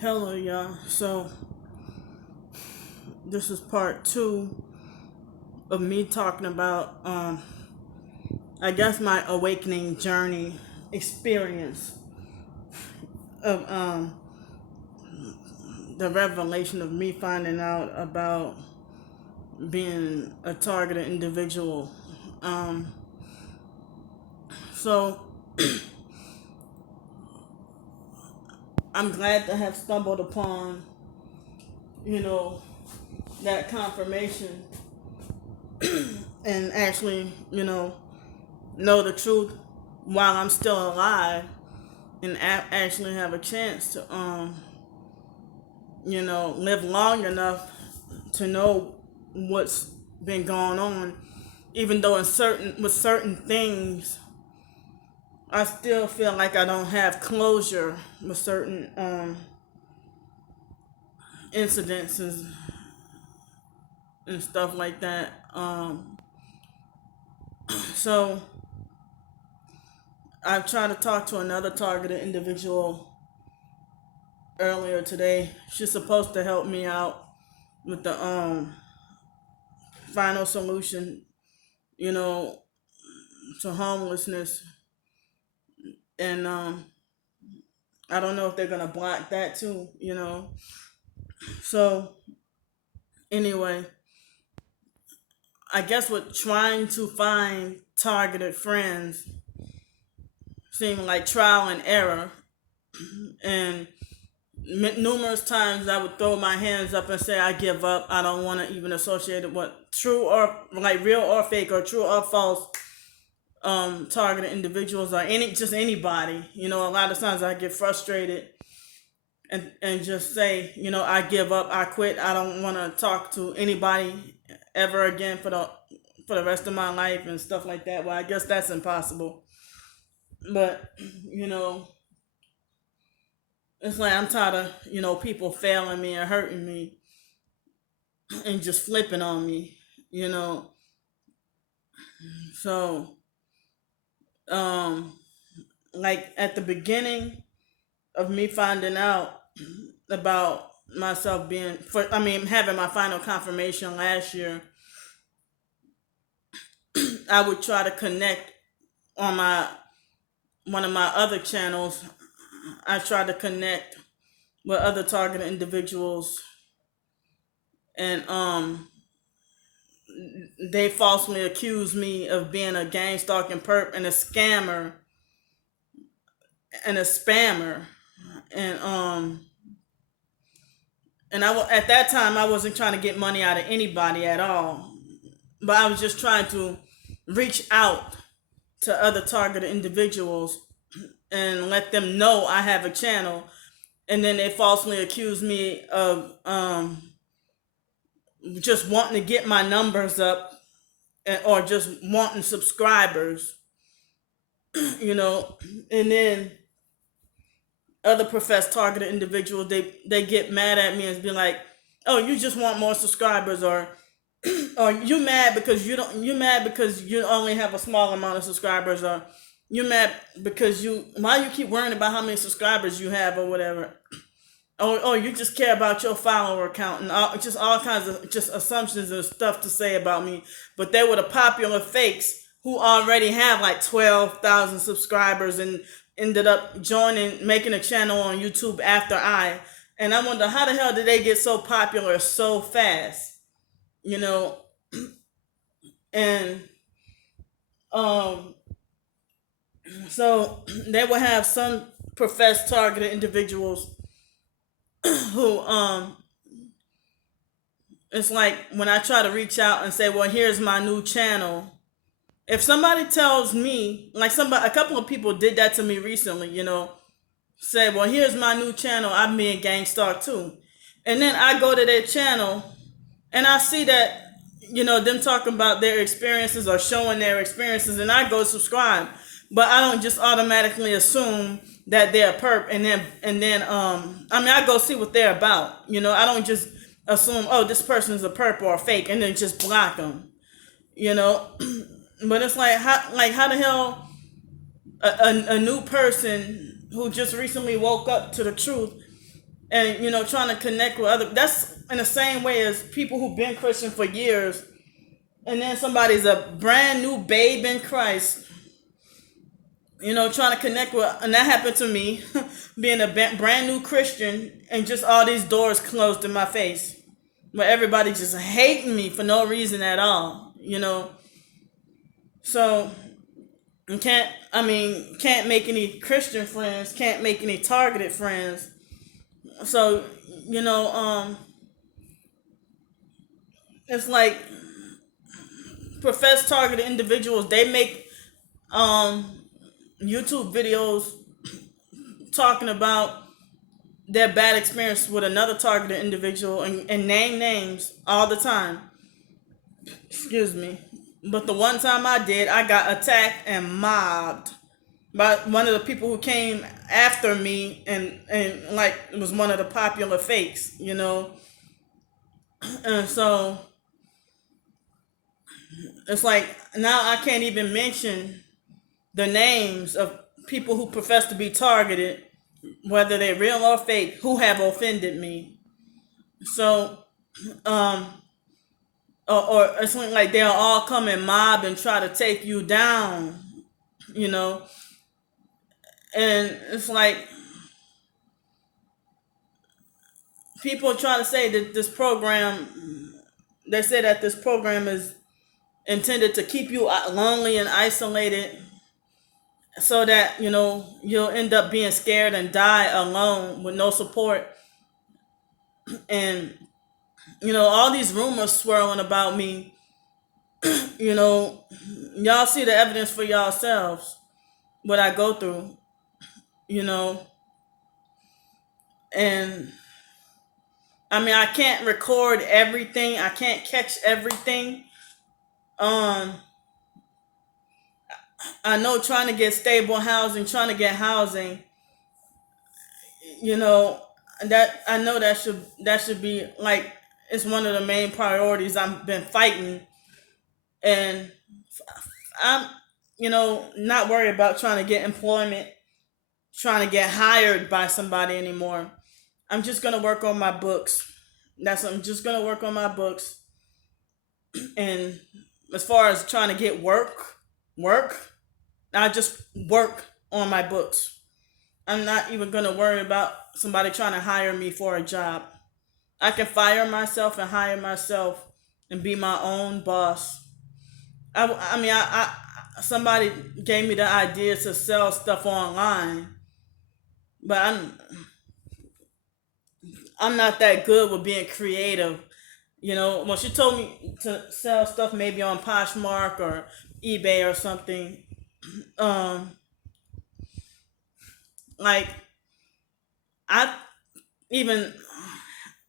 Hello, y'all. So, this is part two of me talking about, I guess, my awakening journey experience of the revelation of me finding out about being a targeted individual. Um, so, I'm glad to have stumbled upon, you know, that confirmation and actually, know the truth while I'm still alive and actually have a chance to, live long enough to know what's been going on. Even though with certain things, I still feel like I don't have closure with certain incidences and stuff like that. So I tried to talk to another targeted individual earlier today. She's supposed to help me out with the final solution, you know, to homelessness. And I don't know if they're gonna block that too. So anyway, I guess with trying to find targeted friends seemed like trial and error, and numerous times I would throw my hands up and say I give up. I don't want to even associate it with true or like real or fake or true or false targeted individuals or anybody. A lot of times I get frustrated and just say, I give up, I quit. I don't want to talk to anybody ever again for the rest of my life and stuff like that. Well, I guess that's impossible. But you know, it's like I'm tired of people failing me and hurting me and just flipping on me. You know, so um, like at the beginning of me finding out about myself having my final confirmation last year, I would try to connect on my one of my other channels. I try to connect with other targeted individuals, and they falsely accused me of being a gang stalking perp and a scammer and a spammer, and at that time I wasn't trying to get money out of anybody at all, but I was just trying to reach out to other targeted individuals and let them know I have a channel. And then they falsely accused me of just wanting to get my numbers up, or just wanting subscribers, you know. And then other professed targeted individuals, they get mad at me and be like, "Oh, you just want more subscribers," or you mad because you only have a small amount of subscribers, or you mad because why you keep worrying about how many subscribers you have or whatever. Or you just care about your follower count and just all kinds of just assumptions and stuff to say about me. But they were the popular fakes who already have like 12,000 subscribers and ended up making a channel on YouTube after I. And I wonder how the hell did they get so popular so fast, you know? And um, so they will have some professed targeted individuals who it's like when I try to reach out and say, well, here's my new channel. If somebody tells me, like a couple of people did that to me recently, say, well, here's my new channel, I'm being gang stalked too. And then I go to their channel and I see that, them talking about their experiences or showing their experiences, and I go subscribe. But I don't just automatically assume that they're a perp, and then I go see what they're about. I don't just assume, oh, this person is a perp or a fake, and then just block them. you know but it's like how the hell a new person who just recently woke up to the truth and trying to connect with other. That's in the same way as people who've been Christian for years, and then somebody's a brand new babe in Christ, trying to connect with, and that happened to me, being a brand new Christian, and just all these doors closed in my face, where everybody just hating me for no reason at all. So can't make any Christian friends, can't make any targeted friends. So, you know, um, it's like professed targeted individuals, they make um YouTube videos talking about their bad experience with another targeted individual, and name names all the time. Excuse me. But the one time I did, I got attacked and mobbed by one of the people who came after me, and like it was one of the popular fakes. And so it's like now I can't even mention the names of people who profess to be targeted, whether they're real or fake, who have offended me. So, um, or it's like they'll all come and mob and try to take you down, you know, and it's like people try to say that this program, they say that this program is intended to keep you lonely and isolated, so that you'll end up being scared and die alone with no support. And all these rumors swirling about me, you know y'all see the evidence for yourselves, what I go through, you know and I can't record everything, I can't catch everything. um I know trying to get stable housing, trying to get housing, you know that I know that should be like, it's one of the main priorities I've been fighting. And I'm not worried about trying to get employment, trying to get hired by somebody anymore. I'm just gonna work on my books. I'm just gonna work on my books. And as far as trying to get work, I just work on my books. I'm not even gonna worry about somebody trying to hire me for a job. I can fire myself and hire myself and be my own boss. I mean, somebody gave me the idea to sell stuff online, but I'm not that good with being creative. When she told me to sell stuff maybe on Poshmark or eBay or something, um, like I even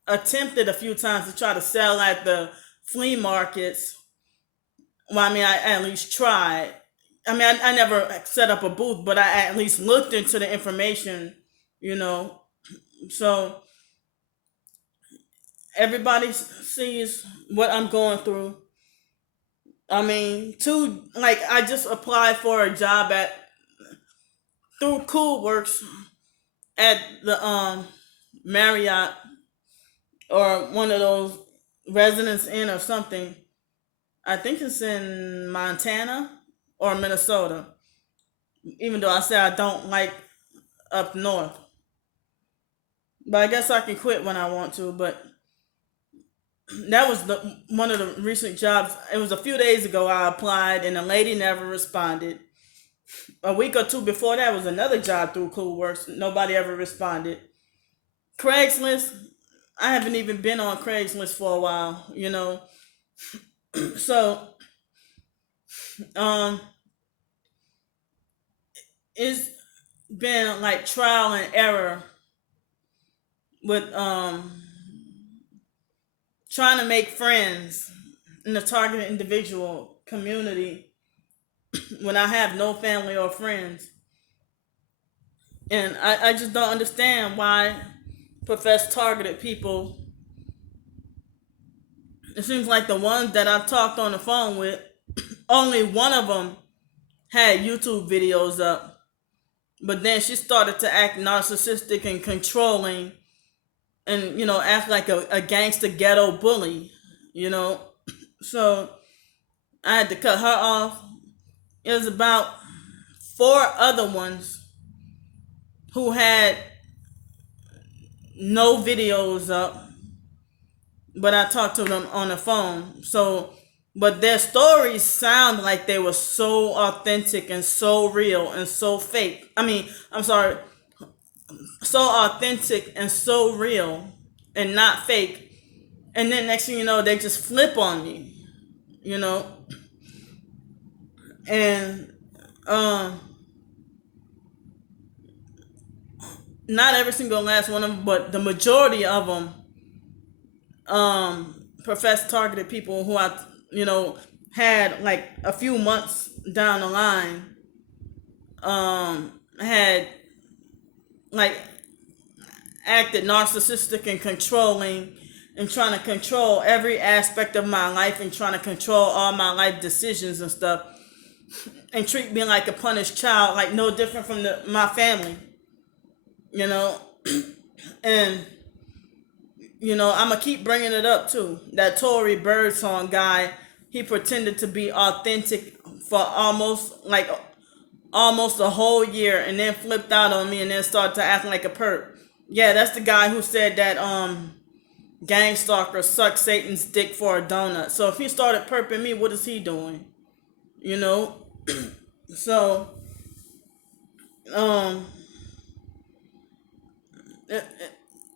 attempted a few times to try to sell at the flea markets. Well, I at least tried. I never set up a booth, but I at least looked into the information, you know. So everybody sees what I'm going through. I just applied for a job at through CoolWorks at the Marriott, or one of those Residence Inn or something. I think it's in Montana or Minnesota. Even though I say I don't like up north, but I guess I can quit when I want to. But that was the one of the recent jobs. It was a few days ago I applied, and the lady never responded. A week or two before that was another job through CoolWorks. Nobody ever responded. Craigslist, I haven't even been on Craigslist for a while. So um it's been like trial and error with trying to make friends in the targeted individual community when I have no family or friends. And I just don't understand why professed targeted people, it seems like the ones that I've talked on the phone with, only one of them had YouTube videos up. But then she started to act narcissistic and controlling and act like a gangster ghetto bully, you know. So I had to cut her off. It was about four other ones who had no videos up, but I talked to them on the phone. So, but their stories sound like they were so authentic and so real and so fake. I mean, I'm sorry, so authentic and so real and not fake. And then next thing you know, they just flip on me, you know, and um, not every single last one of them, but the majority of them professed targeted people who I, had like a few months down the line, had like acted narcissistic and controlling and trying to control every aspect of my life and trying to control all my life decisions and stuff and treat me like a punished child, like no different from my family, you know. And I'm gonna keep bringing it up too. That Tory Birdsong guy, he pretended to be authentic for almost a whole year, and then flipped out on me, and then started to act like a perp. Yeah, that's the guy who said that gang stalkers suck Satan's dick for a donut. So if he started perping me, what is he doing? You know. So um,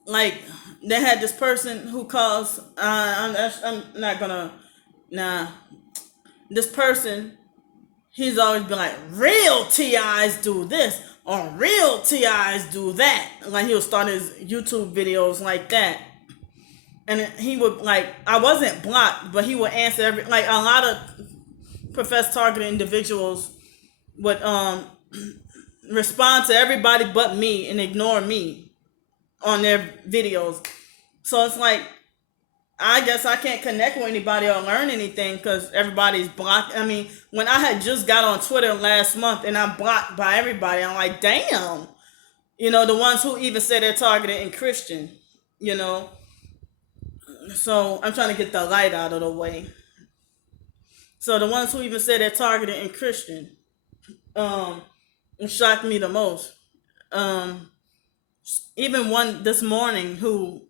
like they had this person who calls. I'm not gonna. Nah, this person, he's always been like, real TIs do this or real TIs do that. Like he'll start his YouTube videos like that. And he would like, I wasn't blocked, but he would answer like a lot of professed targeted individuals would respond to everybody but me and ignore me on their videos. So it's like, I guess I can't connect with anybody or learn anything because everybody's blocked. I mean, when I had just got on Twitter last month and I'm blocked by everybody, I'm like, damn. The ones who even say they're targeted and Christian, you know. So I'm trying to get the light out of the way. So the ones who even say they're targeted and Christian, it shocked me the most. Um, Even one this morning who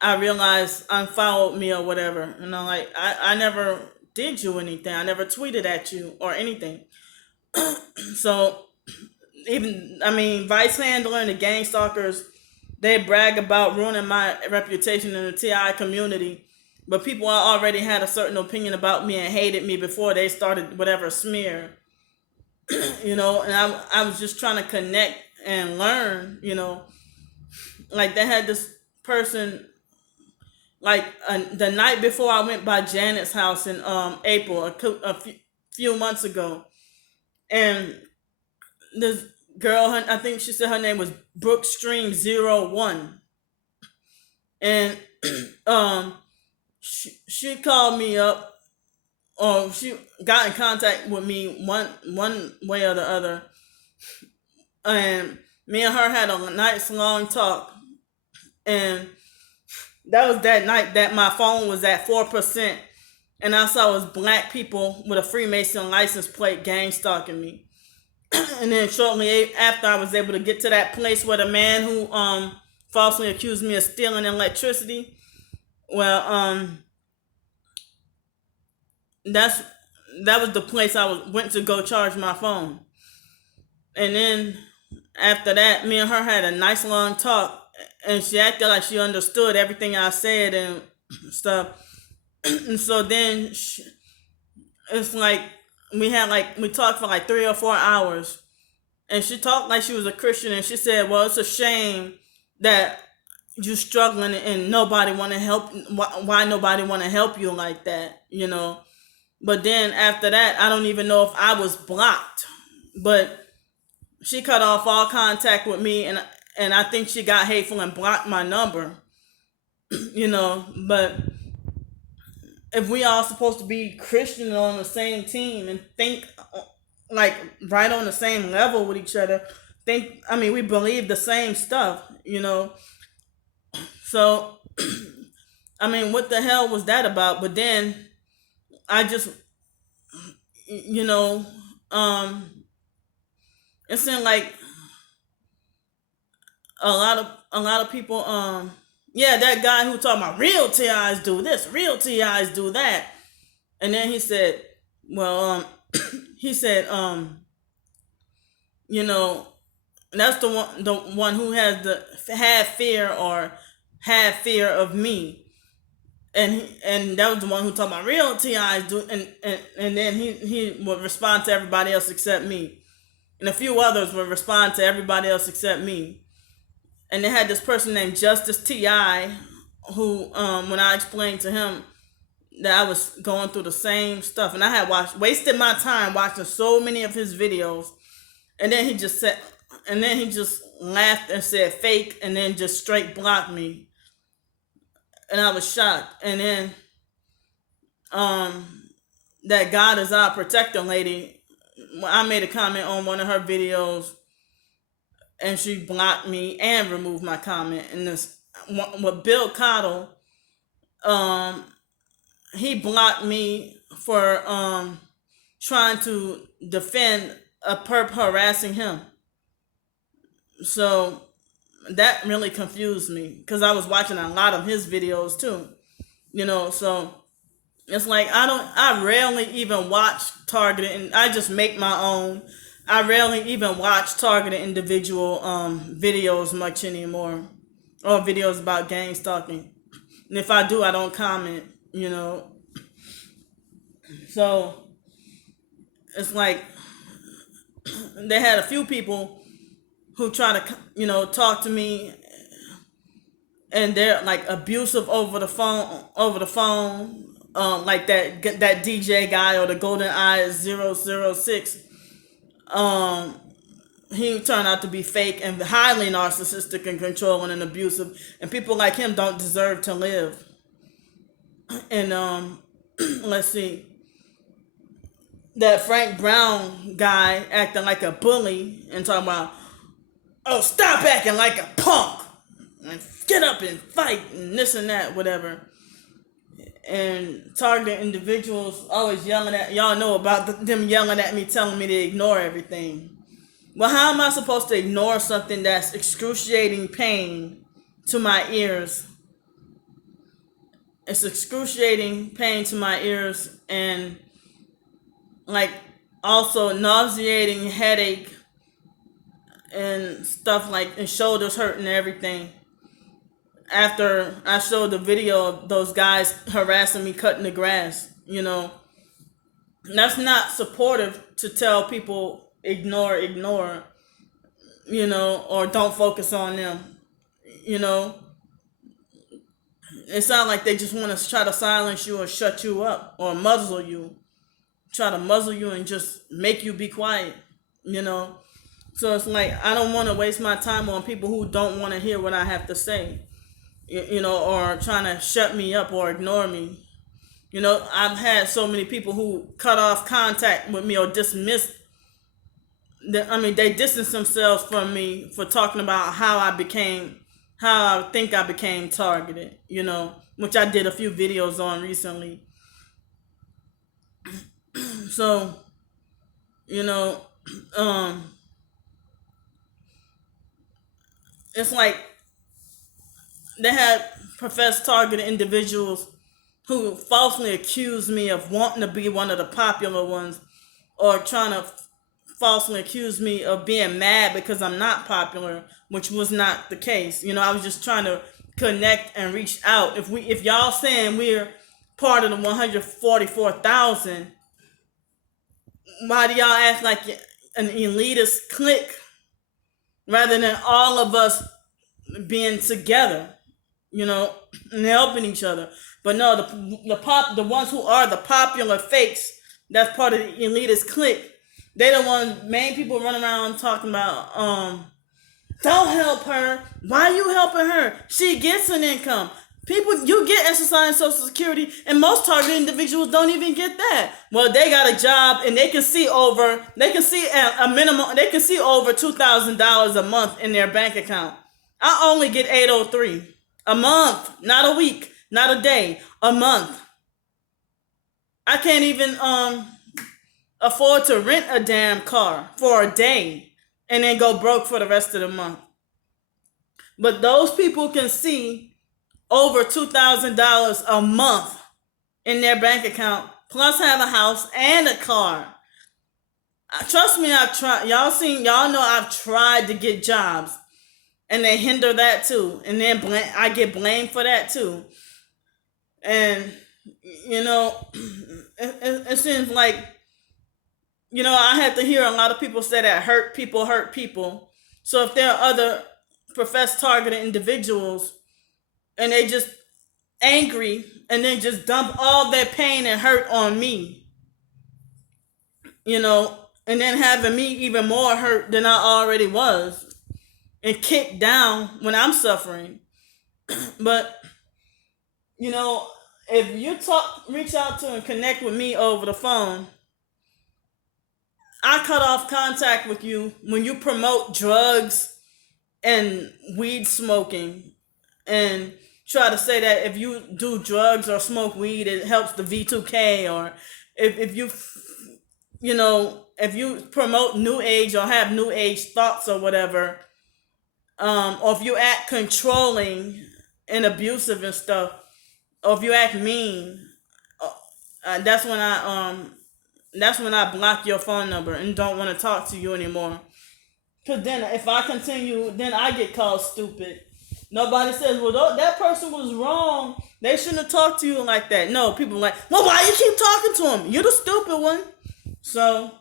I realized unfollowed me or whatever. Like I never did you anything. I never tweeted at you or anything. So even I mean, Vice Handler and the gang stalkers, they brag about ruining my reputation in the TI community. But people already had a certain opinion about me and hated me before they started whatever smear, and I was just trying to connect and learn, like they had this person like the night before I went by Janet's house in April, few months ago, and this girl, I think she said her name was Brookstream 01, and she called me up, or she got in contact with me one way or the other, and me and her had a nice long talk, and that was that night that my phone was at 4%, and I saw it was black people with a Freemason license plate gang stalking me. And then shortly after, I was able to get to that place where the man who falsely accused me of stealing electricity. Well, that's that was the place went to go charge my phone. And then after that, me and her had a nice long talk, and she acted like she understood everything I said and stuff. And so then it's like we talked for like 3 or 4 hours, and she talked like she was a Christian, and she said, "Well, it's a shame that you struggling and nobody want to help. Why nobody want to help you like that?" But then after that, I don't even know if I was blocked, but she cut off all contact with me, and I think she got hateful and blocked my number. But if we all supposed to be Christian on the same team and think like right on the same level with each other, we believe the same stuff. So, I mean, what the hell was that about? But then I just, you know, it seemed like a lot of people, yeah, that guy who talking about real TIs do this, real TIs do that, and then he said, well, he said, you know, that's the one who has the had fear or had fear of me, and that was the one who talked about real TIs do, and then he would respond to everybody else except me, and a few others would respond to everybody else except me, and they had this person named Justice Ti, who when I explained to him that I was going through the same stuff, and I had wasted my time watching so many of his videos, and then he just said, and then he just laughed and said fake, and then just straight blocked me, and I was shocked. And then that God is our protector lady, I made a comment on one of her videos, and she blocked me and removed my comment. And this with Bill Cottle, he blocked me for trying to defend a perp harassing him. So that really confused me because I was watching a lot of his videos too, so it's like I rarely even watch targeted, and I just make my own. I rarely even watch targeted individual videos much anymore, or videos about gang stalking. And if I do, I don't comment. So it's like they had a few people who try to talk to me, and they're like abusive over the phone, like that DJ guy, or the Golden Eye 006. He turned out to be fake and highly narcissistic and controlling and abusive, and people like him don't deserve to live. And let's see, that Frank Brown guy acting like a bully and talking about, oh, stop acting like a punk and get up and fight and this and that, whatever. And targeted individuals always yelling at y'all know about them yelling at me, telling me to ignore everything. Well, how am I supposed to ignore something that's excruciating pain to my ears? It's excruciating pain to my ears, and like also nauseating headache and stuff, like, and shoulders hurting and everything. After I showed the video of those guys harassing me cutting the grass, that's not supportive to tell people ignore, or don't focus on them. It sounds like they just want to try to silence you or shut you up or muzzle you, try to muzzle you and just make you be quiet. So it's like I don't want to waste my time on people who don't want to hear what I have to say, or trying to shut me up or ignore me. I've had so many people who cut off contact with me or dismissed. They distanced themselves from me for talking about how I think I became targeted, which I did a few videos on recently. So, it's like they had professed targeted individuals who falsely accused me of wanting to be one of the popular ones, or trying to falsely accuse me of being mad because I'm not popular, which was not the case. I was just trying to connect and reach out. If y'all saying we're part of the 144,000, why do y'all act like an elitist clique rather than all of us being together, and helping each other? But no, the ones who are the popular fakes, that's part of the elitist clique. They the main people run around talking about, don't help her. Why are you helping her? She gets an income. People, you get SSI and Social Security, and most targeted individuals don't even get that. Well, they got a job, and they can see a minimum, they can see over $2,000 a month in their bank account. I only get $803. A month, not a week, not a day, a month. I can't even afford to rent a damn car for a day and then go broke for the rest of the month. But those people can see over $2,000 a month in their bank account, plus have a house and a car. Trust me, I've tried. Y'all know I've tried to get jobs, and they hinder that too. And then I get blamed for that too. And you know, it seems like I had to hear a lot of people say that hurt people hurt people. So if there are other professed targeted individuals and they just angry and then just dump all their pain and hurt on me, and then having me even more hurt than I already was and kicked down when I'm suffering. But, if you reach out to and connect with me over the phone, I cut off contact with you when you promote drugs and weed smoking and try to say that if you do drugs or smoke weed, it helps the V2K, or if you, if you promote new age or have new age thoughts or whatever, or if you act controlling and abusive and stuff, or if you act mean, that's when I block your phone number and don't want to talk to you anymore. Cause then if I continue, then I get called stupid. Nobody says, well, that person was wrong. They shouldn't have talked to you like that. No, people are like, well, why you keep talking to him? You're the stupid one. So,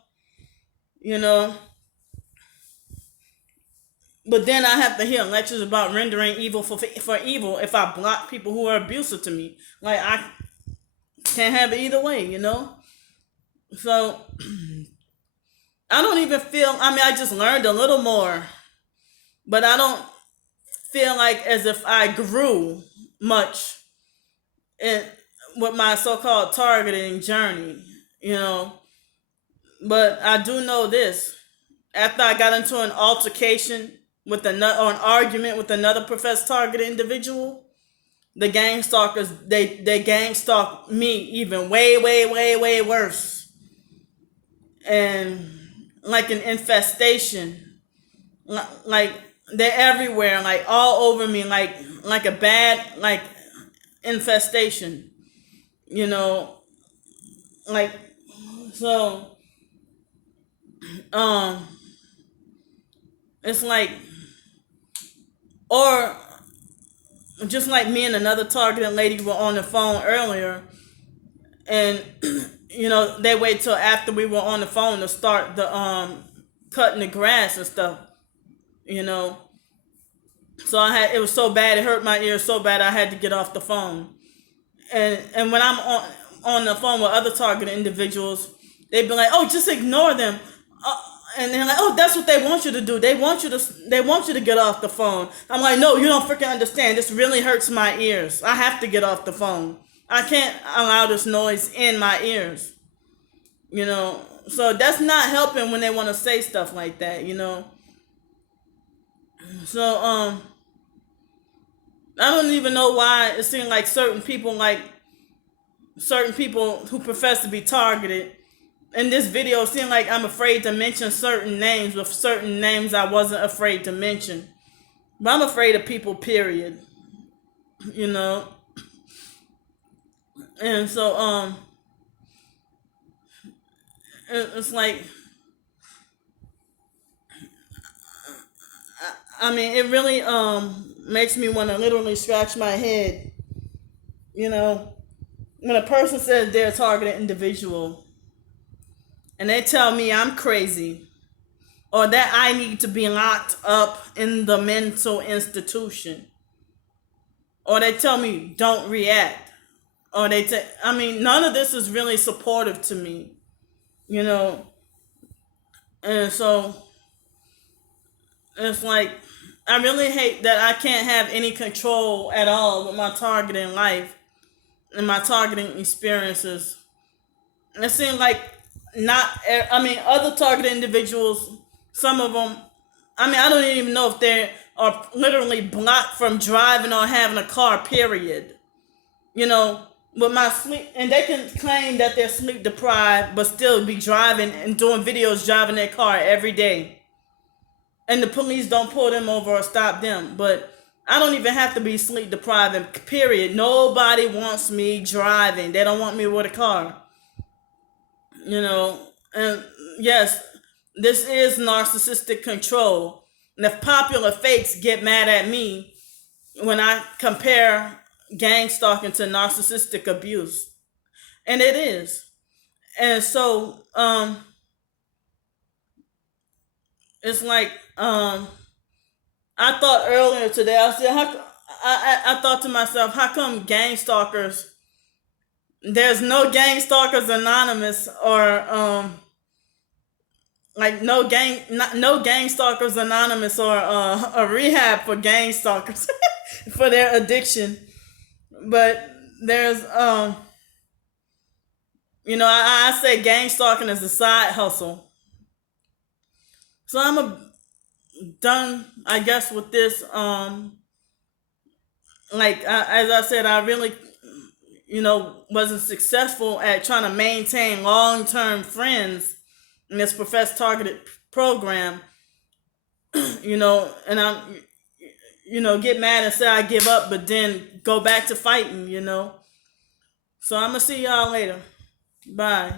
but then I have to hear lectures about rendering evil for evil if I block people who are abusive to me. Like, I can't have it either way, So, I don't even feel, I just learned a little more, but I don't feel like as if I grew much in with my so-called targeting journey, But I do know this. After I got into an altercation with another, or an argument with another professed targeted individual, the gang stalkers, they gang stalked me even way, way, way, way worse. And like an infestation. Like they're everywhere, like all over me, like a bad like infestation, like so. Um, it's like, or just like me and another targeted lady were on the phone earlier, and they wait till after we were on the phone to start the cutting the grass and stuff, So it was so bad, it hurt my ears so bad I had to get off the phone. And when I'm on the phone with other targeted individuals, they'd be like, "Oh, just ignore them," and they're like, "Oh, that's what they want you to do. They want you to get off the phone." I'm like, "No, you don't freaking understand. This really hurts my ears. I have to get off the phone. I can't allow this noise in my ears." So that's not helping when they want to say stuff like that. So I don't even know why it seemed like certain people who profess to be targeted in this video seem like I'm afraid to mention certain names, with certain names I wasn't afraid to mention. But I'm afraid of people, period. And so it's like, it really makes me want to literally scratch my head. When a person says they're a targeted individual and they tell me I'm crazy or that I need to be locked up in the mental institution, or they tell me don't react, or none of this is really supportive to me, and so it's like, I really hate that I can't have any control at all with my targeting life and my targeting experiences. It seems like other targeted individuals, some of them, I don't even know if they're are literally blocked from driving or having a car, period. You know, with my sleep, and they can claim that they're sleep deprived, but still be driving and doing videos driving their car every day. And the police don't pull them over or stop them. But I don't even have to be sleep deprived, and period. Nobody wants me driving. They don't want me with a car. You know, and yes, this is narcissistic control. And if popular fakes get mad at me when I compare gang stalking to narcissistic abuse, and it is. And so it's like I thought earlier today, I said, I thought to myself, how come gang stalkers, there's no gang stalkers anonymous, or like no gang stalkers anonymous, or a rehab for gang stalkers for their addiction. But there's I say gang stalking is a side hustle. So done, I guess, with this. As I said, I really, wasn't successful at trying to maintain long term friends in this professed targeted program. And I'm, get mad and say I give up, but then go back to fighting. So I'm gonna see y'all later. Bye.